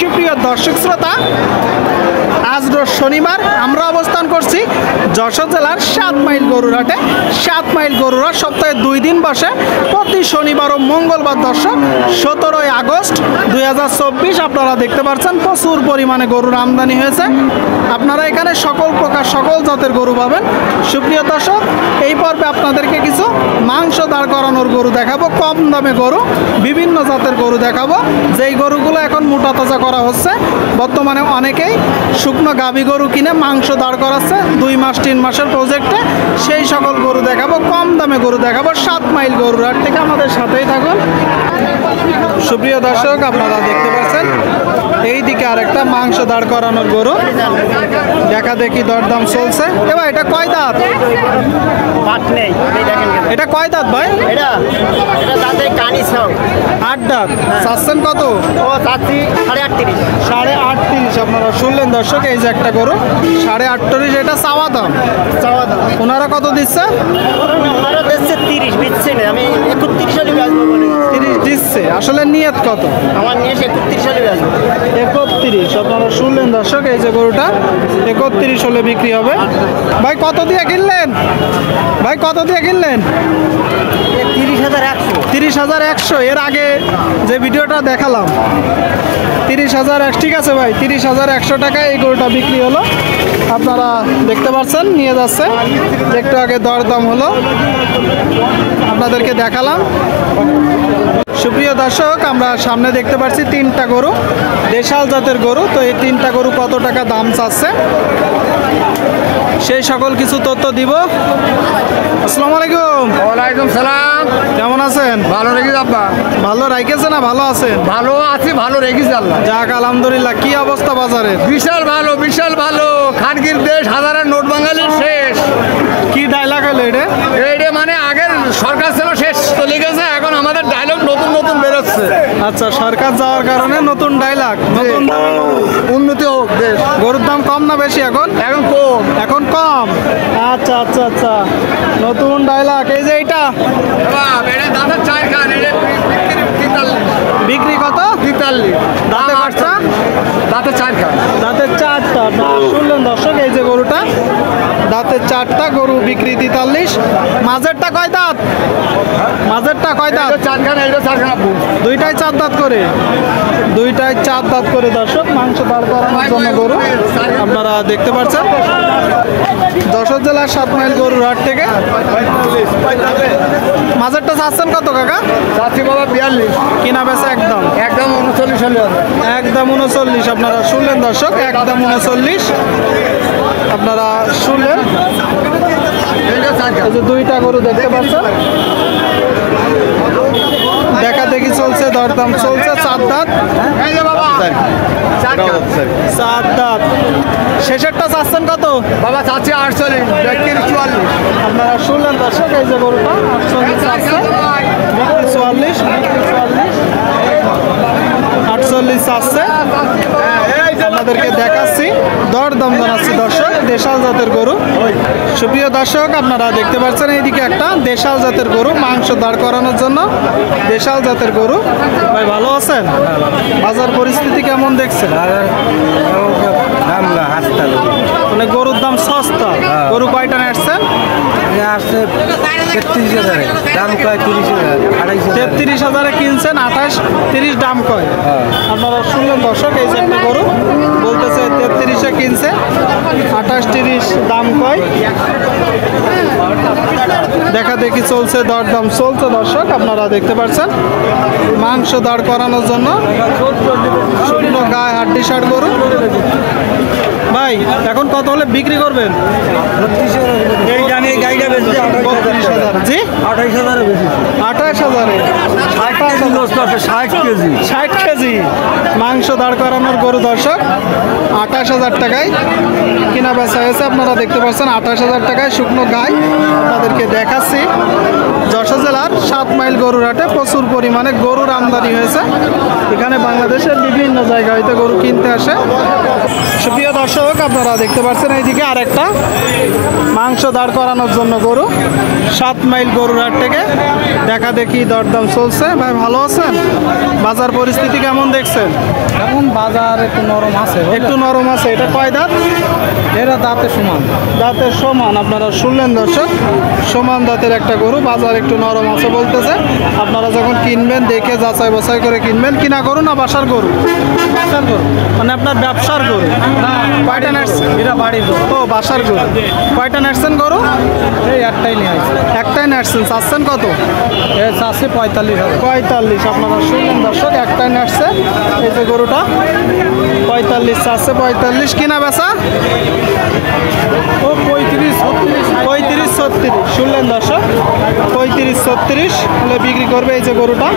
সুপ্রিয় দর্শক শ্রোতা, আজ রোজ শনিবার আমরা অবস্থান করছি যশোর জেলার 7 মাইল গরুর হাটে। 7 মাইল গরুর হাট সপ্তাহে 2 দিন বসে, প্রতি শনিবার ও মঙ্গলবার। দর্শক 17 আগস্ট 2024 আপনারা দেখতে পাচ্ছেন প্রচুর পরিমাণে গরুর আমদানি হয়েছে। আপনারা এখানে সকল প্রকার সকল জাতের গরু পাবেন। সুপ্রিয় দর্শক, এই পর্বে আপনাদেরকে কিছু মাংস দাঁড় করানোর গরু দেখাবো, কম দামে গরু, বিভিন্ন জাতের গরু দেখাবো, যেই গরুগুলো এখন মোটা তাজা করা হচ্ছে। বর্তমানে অনেকেই শুকনো গাভী গরু কিনে মাংস দাঁড় করাচ্ছে 2 মাস 3 মাসের প্রজেক্টে। সেই সকল গরু দেখাবো, কম দামে গরু দেখাবো 7 মাইল গরুর হাট থেকে। আমাদের সাথেই থাকুন। সুপ্রিয় দর্শক, আপনারা দেখতে পাচ্ছেন এই দিকে আরেকটা মাংস দাঁড় করানোর গরু দেখা দেখি দরদাম চলছে। এবার এটা কয় দাঁত? এটা কয় দাঁত ভাই? এটা দাঁতে কানি সব 8 দাঁত। চাচ্ছেন কত? ও চাচ্ছি 38.5। 38.5 আপনারা শুনলেন দর্শক, এই যে একটা গরু 38.5, এটা চাওয়া দাম। চাওয়া দাম ওনারা কত দিচ্ছে? ওনারা দিচ্ছে 30, দিচ্ছে না, আমি 31 হলে বেচবো বলে। 30 দিচ্ছে, আসলে নিয়ত কত? আমার নিয়ে 31 হলে বেচবো। 31 আপনারা শুনলেন দর্শক, এই যে গরুটা 31 হলে বিক্রি হবে। ভাই কত দিয়ে কিনলেন? ভাই কত দিয়ে কিনলেন? 30,100। 30,100। এর আগে যে ভিডিওটা দেখালাম 30,100। ঠিক আছে ভাই, 30,100 টাকায় এই গরুটা বিক্রি হলো। আপনারা দেখতে পাচ্ছেন নিয়ে যাচ্ছে, একটু আগে দরদাম হলো, আপনাদেরকে দেখালাম। সুপ্রিয় দর্শক, আমরা সামনে দেখতে পাচ্ছি 3টা গরু, দেশাল জাতের গরু। তো এই 3টা গরু কত টাকা দাম চাচ্ছে সেই সকল কিছু তথ্য দিব। আসসালামু আলাইকুম। ওয়ালাইকুম সালাম। কেমন আছেন? ভালো রেখেছি আব্বা। ভালো রাইখেছে না ভালো আছেন? ভালো আছি, ভালো রেখেছি আল্লাহ। যাক আলহামদুলিল্লাহ। কি অবস্থা বাজারের? বিশাল ভালো, বিশাল ভালো। খানকির দেশ, হাজারের নোট বাঙালির শেষ। কি ডায়লগ হলো এটা? এইটা মানে আগের সরকার ছিল শেষ চলে গেছে, এখন আমাদের ডায়লগ নতুন নতুন বেরোচ্ছে। আচ্ছা, সরকার যাওয়ার কারণে নতুন ডায়লগ, নতুন দামে গরু। উন্নতি হোক দেশ। গরুর দাম কম না বেশি এখন? এখন কম। এখন কম। আচ্ছা আচ্ছা আচ্ছা, নতুন ডায়লগ। এই যে এইটা বাপ, এটা দাঁতের চার খান, এটা বিক্রি কত? 43। দাঁতে কয়টা? দাঁতের চার খান। দাঁতের 4টা। আপনারা শুনলেন দর্শক, এই যে গরুটা দাঁতের 4টা, গরু বিক্রি 43। মাঝেরটা কয় দাঁত? মাঝেরটা কয় দাঁত? চার খান, এটা চার খান আপু। দুইটাই 4 দাঁত করে, দুইটাই 4 দাঁত করে। দর্শক, মাংস দাঁড় করানোর জন্য গরু আপনারা দেখতে পাচ্ছেন যশোর জেলার 7 মাইল গরুর হাট থেকে। মাঝেরটা চাচ্ছেন কত কাকা? চাচ্ছি বাবা 42। কিনা বেচা একদম? একদম 39 হলে হবে। একদম 39। আপনারা শুনলেন দর্শক, একদম 39 আপনারা শুনলেন। এটা চার খান। এই যে 2টা গরু দেখতে পাচ্ছেন, দেখা দেখি চলছে, দরদাম চলছে। 4 দাঁত। এই যে বাবা, চার খান। 4 দাঁত। শেষেরটা চাচ্ছেন কত? বাবা চাচ্ছি 48, 44। আপনারা শুনলেন দর্শক, এই যে গরুটা 48 চাচ্ছে, 44, 48 চাচ্ছে। আপনাদেরকে দেখাচ্ছি, দরদাম জানাচ্ছি দর্শক, দেশাল জাতের গরু। সুপ্রিয় দর্শক, আপনারা দেখতে পাচ্ছেন এইদিকে একটা দেশাল জাতের গরু মাংস দাঁড় করানোর জন্য। দেশাল জাতের গরু। ভাই ভালো আছেন? বাজার পরিস্থিতি কেমন দেখছেন? মানে গরুর দাম সস্তা। গরু কয়টা নেটছেন? আসছে 33,000, দাম কয় 30,000, 33,000 কিনছেন, 28, 30 দাম কয়। আপনারা শুনলেন দর্শক, এই যে একটা গরু বলতেছে 33-এ কিনছে, 28, 30 দাম কয়। দেখা দেখি চলছে, দরদাম চলছে দর্শক, আপনারা দেখতে পাচ্ছেন মাংস দাঁড় করানোর জন্য শুকনো গায়ে হাড্ডি সার গরু। ভাই এখন কত হলে বিক্রি করবেন? 32,000। জি 28,000 বেশি। 28,000। 60 কেজি। 60 কেজি মাংস দাঁড় করানোর গরু দর্শক 28,000 টাকায় কিনা বেচা হয়েছে। আপনারা দেখতে পাচ্ছেন 28,000 টাকায় শুকনো গাই। আপনাদেরকে দেখাচ্ছি যশোর জেলার 7 মাইল গরুর হাটে প্রচুর পরিমাণে গরুর আমদানি হয়েছে। এখানে বাংলাদেশের বিভিন্ন জায়গা হইতে গরু কিনতে আসে। সুপ্রিয় দর্শক, আপনারা দেখতে পাচ্ছেন এইদিকে আরেকটা মাংস দাঁড় করানো দেখানোর জন্য গরু 7 মাইল গরুর হাট থেকে দেখা দেখি দরদাম চলছে। ভাই ভালো আছেন? বাজার পরিস্থিতি কেমন দেখছেন? এখন বাজার একটু নরম আছে, একটু নরম আছে। এটা কয় দাঁত? এরা দাঁতে সমান। দাঁতের সমান, আপনারা শুনলেন দর্শক, সমান দাঁতের একটা গরু, বাজার একটু নরম আছে বলতেছে। আপনারা যখন কিনবেন দেখে যাচাই বাছাই করে কিনবেন। কিনা গরু না বাসার গরু? বাসার গরু মানে আপনার ব্যবসার গরু? না, কয়টা নাটছেন? এটা বাড়ির গরু। ও বাসার গরু। কয়টা নাটছেন গরু? এই একটাই নিয়ে আসছে, একটাই নাটছেন। চাচ্ছেন কত? এর চাষে 45,000। 45। আপনারা শুনলেন দর্শক, একটাই নাটছে। এই যে গরুটা 45 চাচ্ছে। 45 কিনা বেচা? ও 35, 36। 35 36। শুনলেন দর্শক, 35 36 হলে বিক্রি করবে এই যে গরুটা।